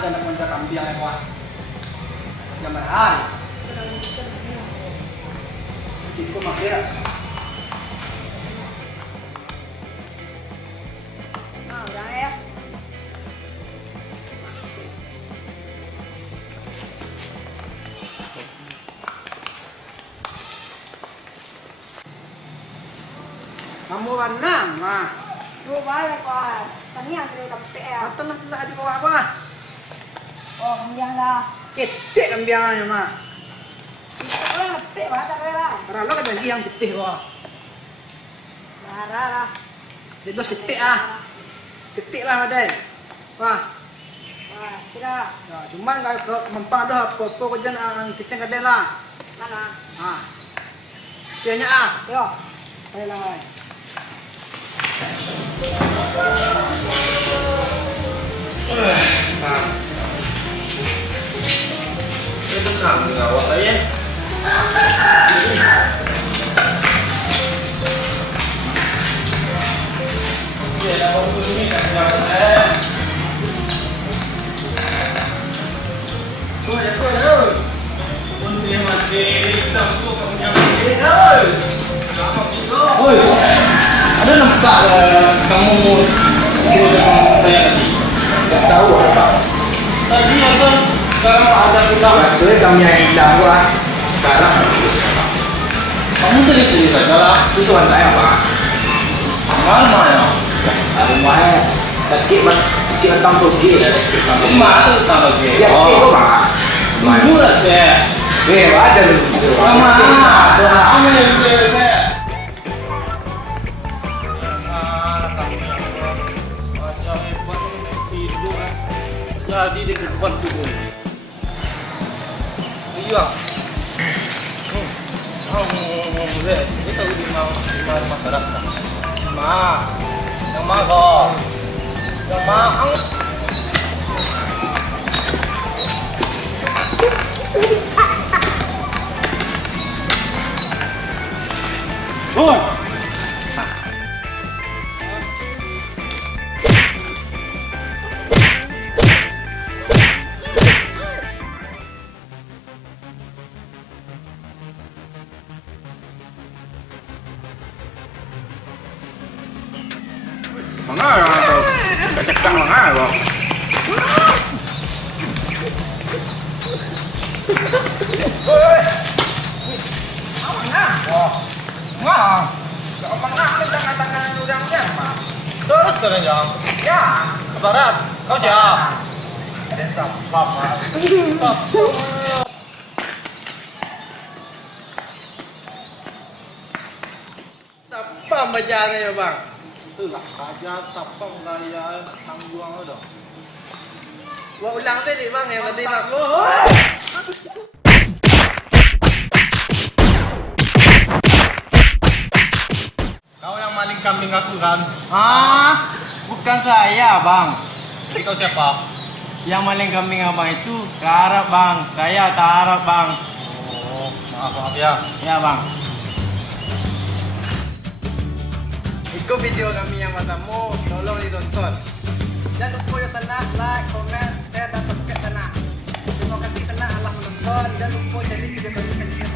Anak muda kambing ya kuah. Zaman hari. Kita makan. Ah, udah ya. Kamu warna mah. Dua balik kuah. Tani yang sudah sampai ya. Telah di bawah kuah. Oh, kemudian dah. Ketik kambingnya mah. Itu yang lepek banget lah. Karena lo kan janji yang putih kuah. Darah lah. Jadi bos ketik ah. Ketik lah Maden. Wah. Wah, sudah. Ya, cuman kalau mempan dah foto kerja ang keceng Kaden lah. Mana? Ah. Cianya ah. Yo. Baiklah. Itu kan ngawak lah ya. Ya, kalau begini kan ngawak. Tuh ya. Untuk yang mati, kita untuk kamu yang mati. Oi, ada nampak kamu saya tadi? Tak tahu apa. Tadi apa? Sekarang ada kita. Maksudnya kami yang hilang kuah. Sekarang Kamu tadi sendiri saja. itu soal saya apa? Mana ya? Rumahnya sedikit macam pergi. Mana tu tak lagi? Ya, itu mah. Murah saya. Ada lu. Sama. Kamu yang beli saya. Jadi di depan tu. Iya. Boleh. Kita udah mau masyarakat. Yang kok. Yang ang. Oh. Mana tu? Kacang mana tu? Terus saja. Ya. Barat. Kau siap? Apa bacanya ya bang? Itulah aja tapang gaya tangguang ada. Gua ulang tadi bang yang tadi bang. Kau yang maling kambing aku kan? Ah, bukan saya bang. Jadi kau siapa? Yang maling kambing abang itu Arab bang. Saya tak Arab bang. Oh, maaf ya. Ya bang. Itu video kami yang pertama, tolong ditonton. Jangan lupa ya sana like, komen, share dan subscribe sana. Terima kasih sana Allah menonton. Jangan lupa jadi video kami sendiri.